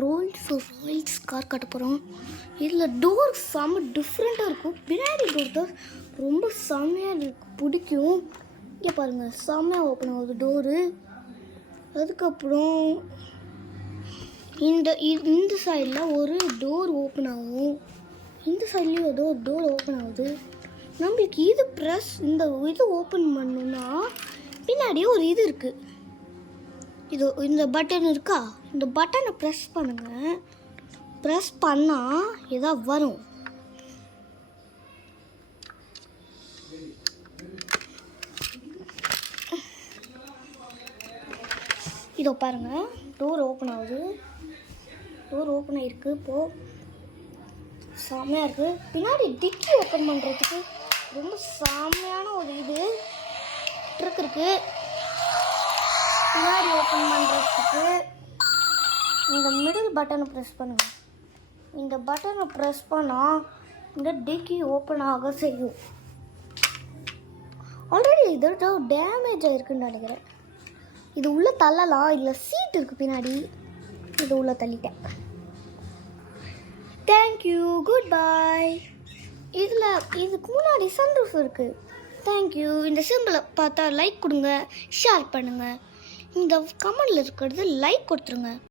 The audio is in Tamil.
ராயல்ஸ் கார் கட்ட போகிறோம். இதில் டோர் செம்ம டிஃப்ரெண்ட்டாக இருக்கும். பின்னாடி டோர் தான் ரொம்ப செம்மையாக எனக்கு பிடிக்கும். இங்கே பாருங்கள், செம்மையாக ஓப்பன் ஆகுது டோரு. அதுக்கப்புறம் இந்த சைடில் ஒரு டோர் ஓப்பன் ஆகும். இந்த சைட்லேயும் ஏதோ ஒரு டோர் ஓப்பன் ஆகுது. நம்மளுக்கு இது இந்த இது ஓப்பன் பண்ணணும்னா பின்னாடியே ஒரு இது இருக்குது. இந்த பட்டன் இருக்கா, இந்த பட்டனை ப்ரெஸ் பண்ணுங்கள். ப்ரெஸ் பண்ணால் ஏதாவது வரும். இதோ பாருங்கள், டோர் ஓப்பன் ஆகுது. டோர் ஓப்பன் ஆகிருக்கு. இப்போது செம்மையாக இருக்குது. பின்னாடி டிக்கி ஓப்பன் பண்ணுறதுக்கு ரொம்ப செம்மையான ஒரு இது ட்ரிக் இருக்குது. பின்னாடி ஓப்பன் பண்ணுறதுக்கு இந்த மிடில் பட்டனை ப்ரெஸ் பண்ணுங்கள். இந்த பட்டனை ப்ரெஸ் பண்ணால் இந்த டிக்கி ஓப்பன் ஆக செய்யும். ஆல்ரெடி இது டேமேஜ் ஆகிருக்குன்னு நினைக்கிறேன். இது உள்ளே தள்ளலாம். இதில் சீட் இருக்குது பின்னாடி, இது உள்ளே தள்ளிட்டேன். தேங்க்யூ, குட் பாய். இதுக்கு முன்னாடி சன்ரூஃப் இருக்குது. தேங்க்யூ. இந்த சிம்பிளை பார்த்தா லைக் கொடுங்க, ஷேர் பண்ணுங்கள். இந்த கமெண்டில் இருக்கிறது லைக் கொடுத்துருங்க.